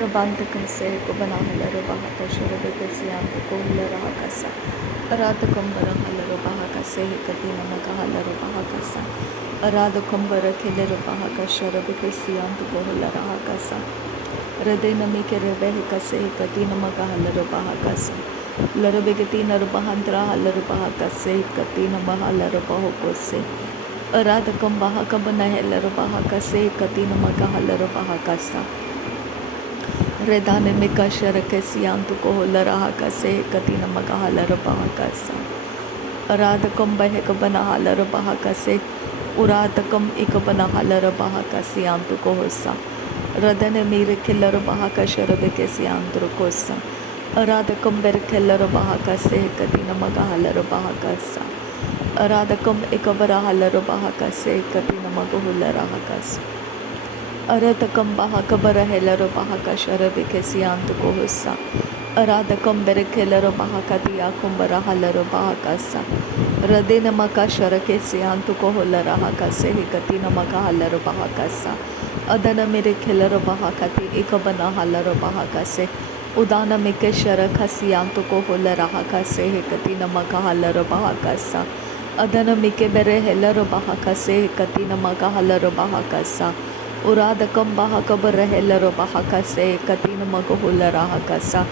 Rabanta kase kubana halaro bahaka shurube kase antu kohula rahakasa. Arada kumbara halaro bahaka se katina maka halaro bahakasa. Arada kumbara kelero bahaka shurube kase antu kohula rahakasa. Radena meke rebehe kase katina maka halaro bahakasa. Larabe katina rubahantra halaro bahakase katina mahalaro bahokose. Arada kumbaha kabana halaro bahakase katina maka halaro bahakasa. Redane mika sharakesi antu kohola rahakase katina magahala rabahakasa. Arada kumba hekabana hala rabahakase. Urata kum ikabana hala rabahakasi antu kohosa. Radane mire killa rabahaka sharabekesi antu kosa. Arada kumber killa rabahakase katina magahala rabahakasa. Arada kum ikabara hala rabahakase katina magahala rahakasa. Aradakam bahaka barahela bahaka sharabe kesiantu kohusa. Aradakam berekela bahaka diakum barahala bahakasa. Radena maka sharake siantu kohola rahaka sehi katina makahala bahakasa. Adana mere kela bahakati ikabana hala bahakase. Udana meke sharaka siantu kohola rahaka sehi katina makahala bahakasa. Adana meke berehela bahaka sehi katina makahala bahakasa. Urada kambaha kabarahela robahaka se katina magohula rahakasa.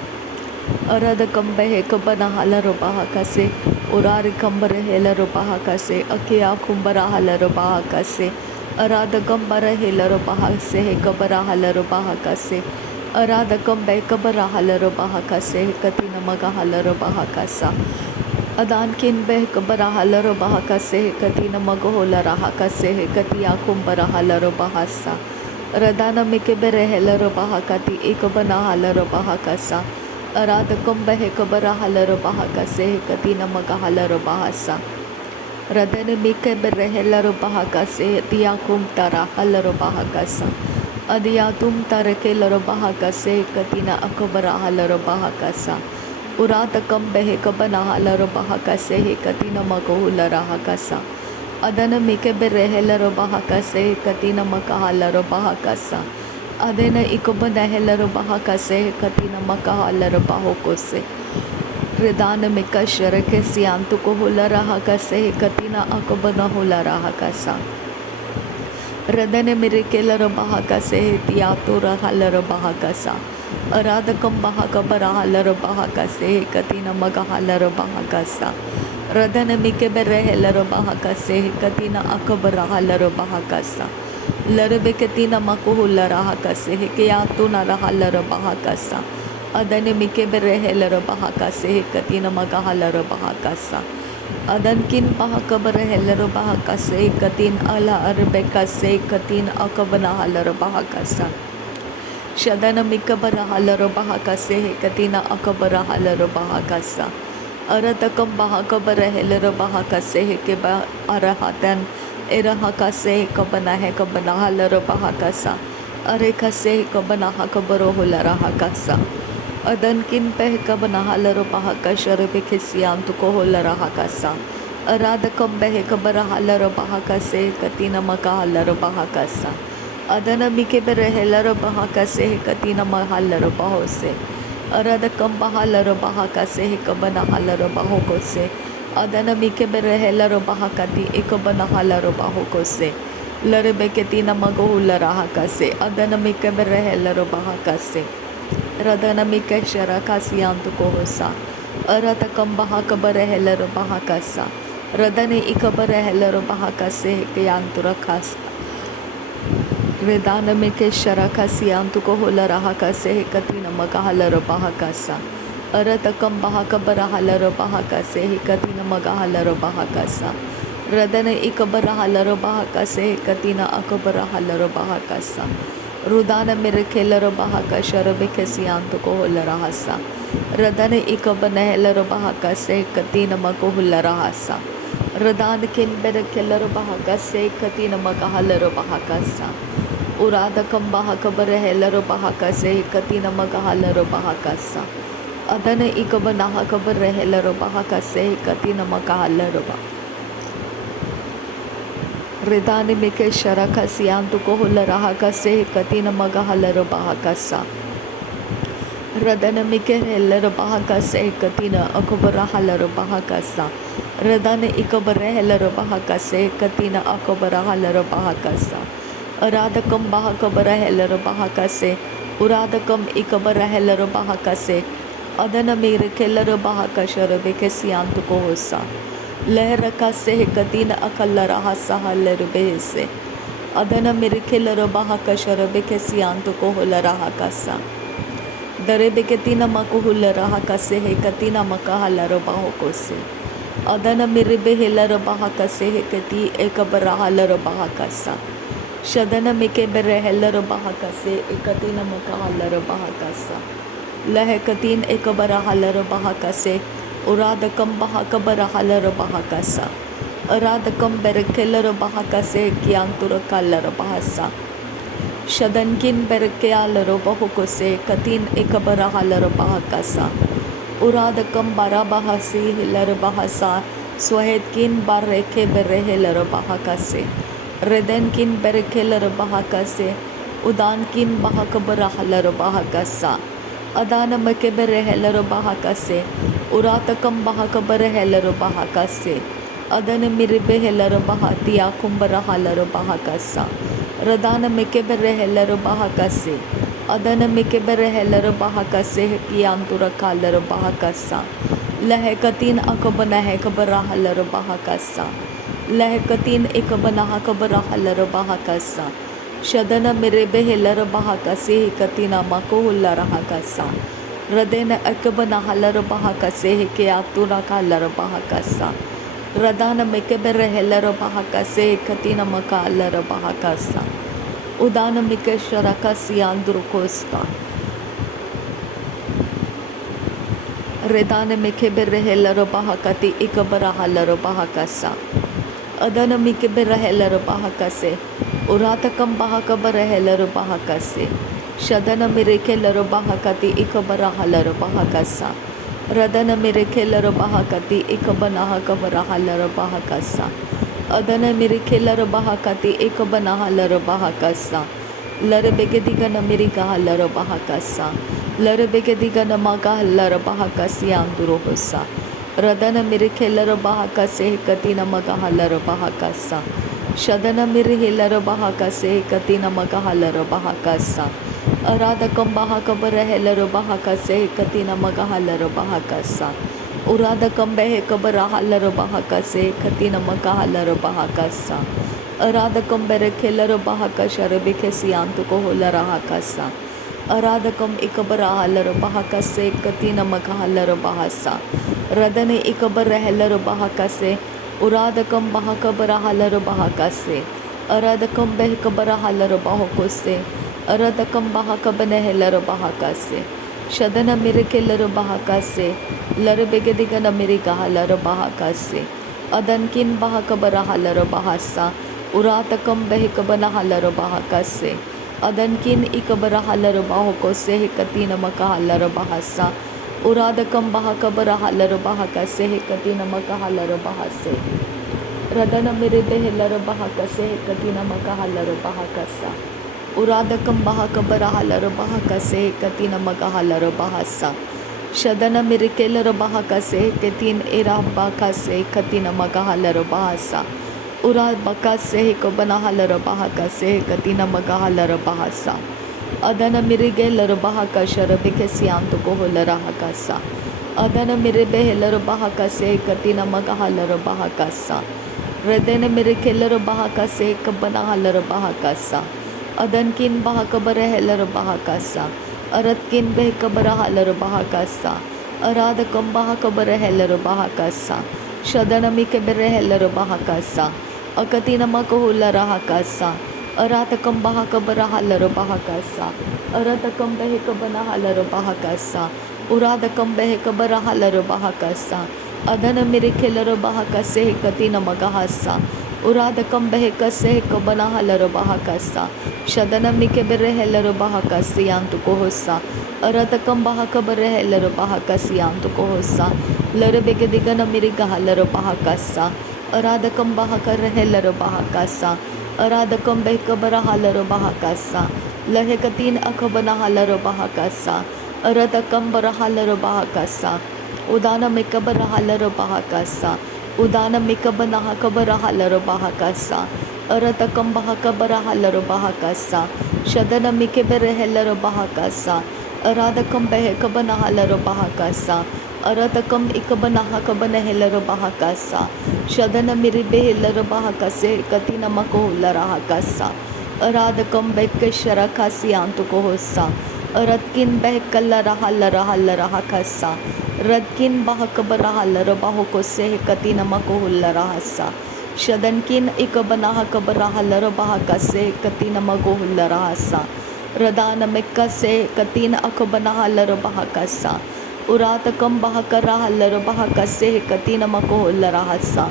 Arada kambahe kabana hala robahaka se. Urari kambarahela robahaka se. Akia kumbara hala robahaka se. Arada kambara hela robahaka se kabara hala robahaka se. Arada kambahe kabara hala robahaka se katina magahala robahaka sa. Adan kin beh kabara halaro bahaka se katina magohola rahaka se katia kumbara halaro bahasa. Radana mike bere helaro bahakati ekabana halaro bahakasa. Arada kumbhe kabara halaro bahaka se katina maga halaro bahasa. Radana mike bere helaro bahaka se tia kumtara halaro bahakasa. Adia tum tarake laro bahaka se katina akabara halaro bahakasa. Urata kambehe kabana halaro bahaka sehe katina magohula rahakasa. Adana mike berehela bahaka sehe katina makahalaro bahakasa. Adena ikobana helaro bahaka sehe katina makahalaro bahokose. Redana mika sharake siantu kohula rahaka sehe katina akobana hula rahakasa. Radane mirikela bahaka sehe tiatura halaro bahakasa. Arada kambaha barahala bahaka se katina magahala bahakasa. Radana mike berehela bahaka se katina akabarahala bahakasa. Larabe katina makuhula rahaka se kiyatuna rahala bahakasa. Adane mike berehela bahaka se katina magahala bahakasa. Adan kin bahaka berehela bahaka se katin ala arbeka se katin akabanahala bahakasa. Shadana mikabara halaro bahaka se katina akabara halaro bahakasa. Aratakam bahakabara helaro bahaka se ke ba arahatan erahaka se kabana he kabana halaro bahakasa. Areka se kabana hakabaro hularahakasa. Adan kin peh kabana halaro bahaka sharabe kesiantu ko hularahakasa. Aradakam behe kabara halaro bahaka se katina maka halaro bahakasa. Adana mike berehela bahaka se katina mahalaro bahose. Arada kambahalaro bahaka se kabana halaro bahokose. Adana mike berehela bahakati ekabana halaro bahokose. Larebe ketina magohula rahaka se. Adana mike berehela bahaka se. Radana mike sharakasi antu kohosa. Arata kambahaka berehela bahaka sa. Radane ikaberehela bahaka se kayantu rakas. Redana meke sharaka siantu kohola rahaka se katina magahala bahakasa. Arata kambaha barahala bahaka se katina magahala bahakasa. Radana ikabarahala bahaka se katina akabarahala bahakasa. Rudana mirekela bahaka sharabeke siantu kohola rahasa. Radana ikabanehela bahaka se katina magohula rahasa. Radana kin berekela bahaka se katina magahala bahakasa. Urada kambaha kabarehela bahaka se katina magahala bahakasa. Adana ikabanaha kabarehela bahaka se katina magahala Redani mike sharaka siantu kohola rahaka se katina magahala bahakasa. Radana Mikeheller Bahakase Katina Akobara Haller Bahakasa Radana Ikobara Heller Bahakase Katina Akobara Haller Bahakasa Aradakam Bahakabara Heller Bahakase Uradakam Ikobara Heller Bahakase Adana Mir Keller Bahakashara Bekesiantu Kohosa Leherakase Katina Akalara Hasa Haller Behese Adana Mir Keller Bahakashara Bekesiantu Koholara Hakasa Dare beketina makuhula raha kase he katina makahala rabaho kose. Adana miribe hela rabaha kase he kati ekabara hala rabaha kasa. Shadana mike bere hela rabaha kase ekatina makahala rabaha kasa. Lahe katin ekabara hala rabaha kase. Uradakam baha kabara hala rabaha kasa. Aradakam bere kela rabaha kase kiantura kala rabahasa. Shadankin berkealaro bahukose katin ekabara halar bahakasa uradakam barabahasi hilar bahasa swahetkin barreke berehelar bahakase redenkin berkelar bahakase udankin bahakabara halar bahakasa adana make berehelar bahakase uratakam bahakabara helar bahakase adana mirbe helar bahatiya kumbara halar bahakasa Radana Mikebere Heller Bahakase Adana Mikebere Heller Bahakase Kiantura Kalar Bahakasa Lahekatin Akabana Hekabara Haller Bahakasa Lahekatin Ekabana Hakabara Haller Bahakasa Shadana Mirebe Heller Bahakase Katina Makohula Rahakasa Radena Akabana Haller Bahakase Kiatura Kalar Bahakasa Radana Mikebere Heller Bahakase Katina Makalar Bahakasa Udana Mikesharakasi Andrukosta Redana Mikebere Heller Bahakati Ikabara Haller Bahakasa Adana Mikebere Heller Bahakase Uratakam Bahakabara Heller Bahakase Shadana Mirekeller Bahakati Ikabara Haller Bahakasa Radana Mirekeller Bahakati Ikabana Hakabara Haller Bahakasa Adana Mirikeller Bahakati Ekabana Haller Bahakasa Larebegedigana Mirika Haller Bahakasa Larebegedigana Maga Haller Bahakasi Andurohosa Radana Mirikeller Bahakase Katina Maga Haller Bahakasa Shadana Mirikeller Bahakase Katina Maga Haller Bahakasa Aradakam Bahakabara Heller Bahakase Katina Maga Haller Bahakasa Uradakam Behe Kabara Haller Bahakase Katina Maga Haller Bahakasa Aradakam Bere Keller Bahakasha Rebekesi Antuko Holara Hakasa Aradakam Ikabara Haller Bahakase Katina Maga Haller Bahasa Radane Ikabara Heller Bahakase Uradakam Bahakabara Haller Bahakase Aradakam Behe Kabara Haller Bahokose Aradakam Bahakabane Heller Bahakase Shadana Mirikeller Bahakase Larebegedigana Mirika Haller Bahakase Adankin Bahakabara Haller Bahasa Uratakam Behikabana Haller Bahakase Adankin Ikabara Haller Bahokose Hekatina Maka Haller Bahasa Uradakam Bahakabara Haller Bahakase Hekatina Maka Haller Bahase Radana Miribe Heller Bahakase Hekatina Maka Haller Bahakasa Uradakam Bahakabara Haller Bahakase Katina Maga Haller Bahasa Shadana Mirikeller Bahakase Katin Era Bakase Katina Maga Haller Bahasa Urad Bakase Hekabana Haller Bahakase Katina Maga Haller Bahasa Adana Mirigeller Bahakashara Bekesianto Koholara Hakasa Adana Miribe Heller Bahakase Katina Maga Haller Bahakasa Redena Mirikeller Bahakase Kabana Haller Bahakasa Adankin Bahakabara Heller Bahakasa Aratkin Behkabara Haller Bahakasa Aradakam Bahakabara Heller Bahakasa Shadana Mikebere Heller Bahakasa Akatina Makohula Rahakasa Aratakam Bahakabara Haller Bahakasa Aratakam Behkabana Haller Bahakasa Uradakam Behkabara Haller Bahakasa Adana Mirikeller Bahakase Katina Magahasa Uradakam Behekase Kabana Haller Bahakasa Shadana Mikebere Heller Bahakasi Antukohosa Aratakam Bahakabare Heller Bahakasi Antukohosa Larebegedigana Miriga Haller Bahakasa Aradakam Bahakar Heller Bahakasa Aradakam Behkabara Haller Bahakasa Lahekatin Akabana Haller Bahakasa Aradakam barahala bahakasa. Udana mikabarahalla bahakasa. Udana mikabanaha kabarahala bahakasa. Aratakam bahakabarahala bahakasa. Shadana mikeberehella bahakasa. Aradakam behekabanahala bahakasa. Aratakam ikabanaha kabanahella bahakasa. Shadana miribehella bahakase katina makohula rahakasa. Aradakam bekashara kasiyantu kohosa. Radkin behkalla rahalla kasa. Radkin bahakabarahala bahoko se katina makohula rahasa. Shadankin ikabanaha kabarahala bahakase katina makohula rahasa. Radana mekkase katina akabanahala bahakasa. Uratakam bahakarahala bahakase katina makohula rahasa.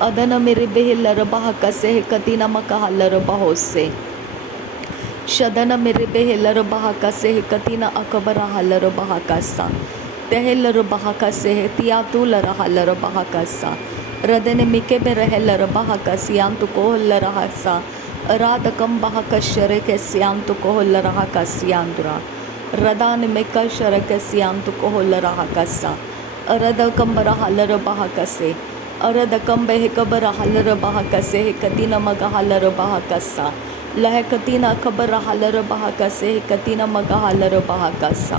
Adana miribehilla bahakase katina makahala bahose. Shadana miribehilla bahakase katina akabarahala bahakasa. Tehella bahakase tiatula rahala bahakasa. Radene mikeberehella bahakasiyantu koholla rahasa. Radakam bahakashare kesiyantu koholla rahakasiyandura. Radane mekashare kesiyantu koholla rahakasa. Aradakam barahala bahakase. Aradakam behekabarahala bahakase katina magahala bahakasa. Lahekatina kabarahala bahakase katina magahala bahakasa.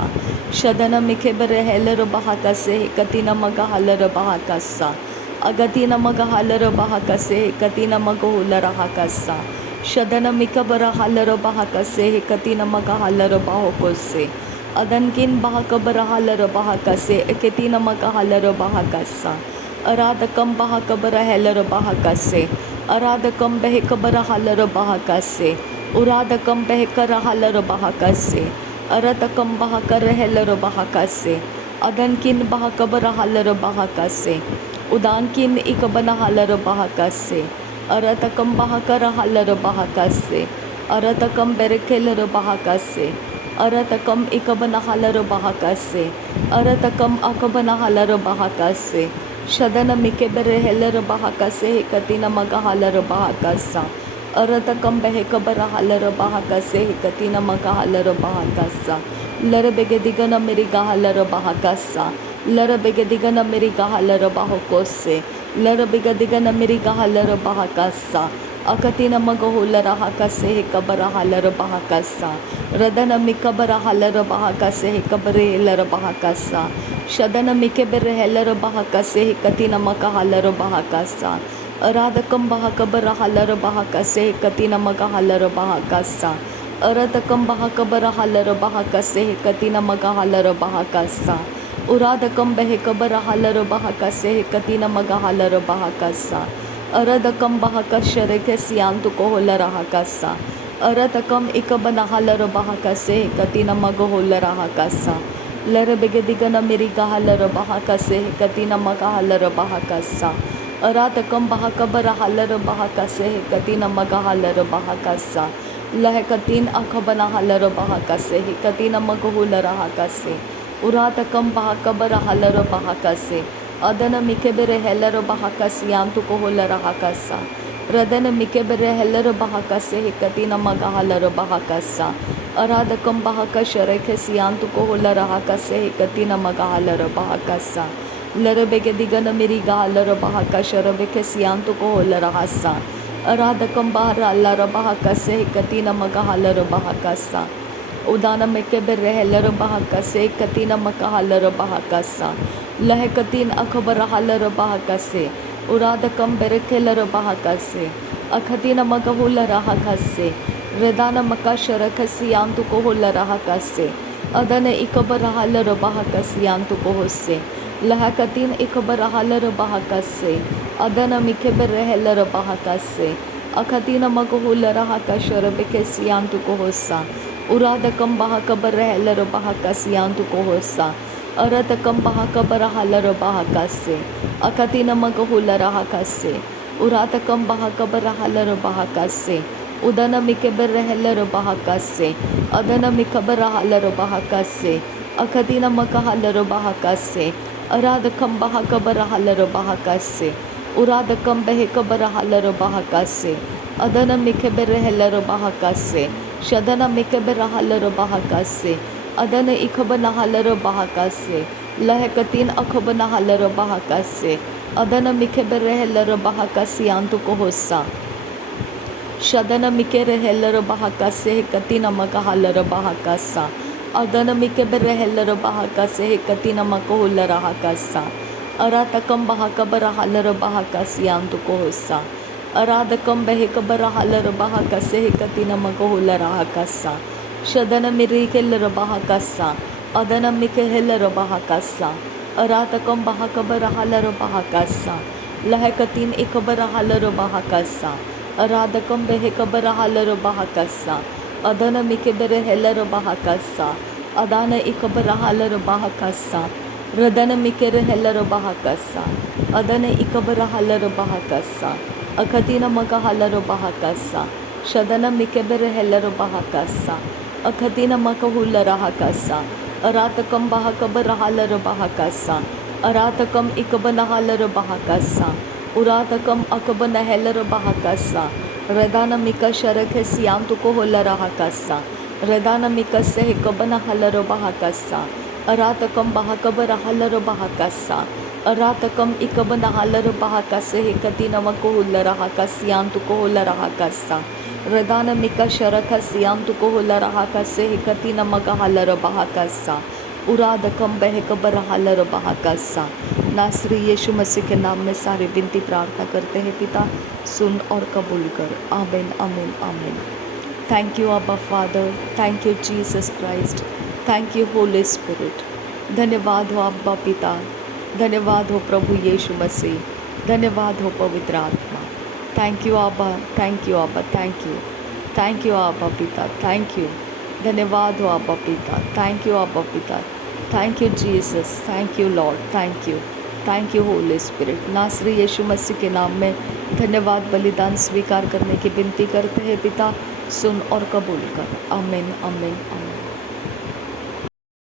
Shadana mikeberehella bahakase katina magahala bahakasa. Agatina magahala bahakase katina magohula rahakasa. Shadana mikabarahala bahakase katina magahala bahokose. Adankin bahakabarahala bahakase katina magahala bahakasa. Aradakam bahakabarahela bahakase. Aradakam behekabarahala bahakase. Uradakam behekarahala bahakase. Aradakam bahakarahela bahakase. Adankin bahakabarahala bahakase. Udankin ikabanahala bahakase. Aratakam bahakarahala bahakase. Aratakam berekela bahakase. Aratakam ikabanahala bahakase. Aratakam akabanahala bahakase. Shadana mikeberehella bahakase katina magahala bahakasa. Aratakam behekabarahala bahakase katina magahala bahakasa. Lara begedigana merigahala bahakasa. Lara begedigana merigahala bahokose. Lara begedigana merigahala bahakasa. Akatina magohula rahakase kabarahala bahakasa. Radana mikabarahala bahakase kabarehella bahakasa. Shadana mikeberehella bahakase katina makahala bahakasa. Aradakam bahakabarahala bahakase katina magahala bahakasa. Aradakam bahakabarahala bahakase katina magahala bahakasa. Uradakam behekabarahala bahakase katina magahala bahakasa. Aradakam bahakashare kesiyantu kohola rahakasa. Aradakam ikabanahala bahakase katina magohola rahakasa. Lara begedigana mirigahala bahakase katina magahala bahakasa. Aradakam bahakabarahala bahakase katina magahala bahakasa. Lahekatin akabanahala bahakase katina magohola rahakase. Uradakam bahakabarahala bahakase. Adana mikeberehella bahakasiyantu kohola rahakasa. Radana mikeberehella bahakase katina magahala bahakasa. Aradakam bahakashare kesiyantu kohola rahakase katina magahala bahakasa. Lara begedigana mirigahala bahakashare kesiyantu kohola rahasa. Aradakam bahara bahakase katina magahala bahakasa. Udana mikeberehella bahakase katina magahala bahakasa. Lahekatin akabarahala bahakase. Uradakam berekela bahakase. Akatina magahula rahakase. Redana makashara kasiyantu kohola rahakase. Adana ikabarahala bahakasiyantu kohose. Lahakatin ikabarahala bahakase. Adana mikeberehella bahakase. Akatina magahula rahakashara bekesiyantu kohosa. Uradakam bahakabarehella bahakasiyantu kohosa. Aratakam bahakabarahala bahakase. Akatina magahula rahakase. Uratakam bahakabarahala bahakase. Udana mikeberehella bahakase. Adana mikabarahala bahakase. Akatina makahala bahakase. Aradakam bahakabarahala bahakase. Uradakam behekabarahala bahakase. Adana mikeberehella bahakase. Shadana mikeberehella bahakase. अदन इखब नहालर बहाकासे लहकतीन अखब नहालर बहाकासे अदन मिखेब रहलर बहाकासियांतु को होसा शदन मिके रहलर बहाकासे कतीन मकहालर बहाकासा अदन मिके रहलर बहाकासे कतीन मकहुलर हाकासा अरातकम बहाकबर hauler बहाकासियांतु को होसा अरादकम बहकबर hauler बहाकासे कतीन मकहुलर हाकासा शदन मिरिकेलर बहाकासा अदन मिकेलर बहाकासा अरातकम बहाकबर hauler बहाकासा लहकतीन इकबर hauler बहाकासा अरादकम बहकबर hauler बहाकासा अदन मिकेबर हेलर बहाकासा अदान इकबर hauler बहाकासा रदन मिकेर हेलर बहाकासा अदन इकबर हालर बहाकासा अखतीन मक हालर बहाकासा शदन मिकेबर हेलर बहाकासा अखतीन मक हुलर हाकासा अरातकम बहाकबर हालर बहाकासा अरातकम इकबन हालर बहाकासा उरातकम अकबन हेलर बहाकासा रदान मिका शरख सियांतु को होलर हाकासा रदान मिका से कबन हलर बहाकासा अरातकम बहाकबर हालर बहाकासा अरातकम इकबन हालर बहाकासे कति नमक होलर हाकासियांतु को होलर हाकासा रदान मिका शरख सियांतु को होलर हाकासे कति नमक हालर बहाकासा उरादकम बहकबर हालर बहाकासा। नासरी यीशु मसीह के नाम में सारी विनती प्रार्थना करते हैं पिता, सुन और कबूल कर। आमीन आमीन आमीन। थैंक यू अब्बा father, thank you Jesus Christ, thank you Holi spirit. धन्यवाद हो अब्बा पिता, धन्यवाद हो प्रभु यीशु मसीह, धन्यवाद हो पवित्र आत्मा। थैंक यू अब्बा, थैंक यू अब्बा, थैंक यू अब्बा पिता, थैंक यू। धन्यवाद हो अब्बा पिता, थैंक यू अब्बा पिता, thank you Jesus, thank you Lord, thank you Holi spirit. नासरी यीशु मसीह के नाम में धन्यवाद बलिदान स्वीकार करने की विनती करते हैं पिता, सुन और कबूल कर। आमीन आमीन आमीन।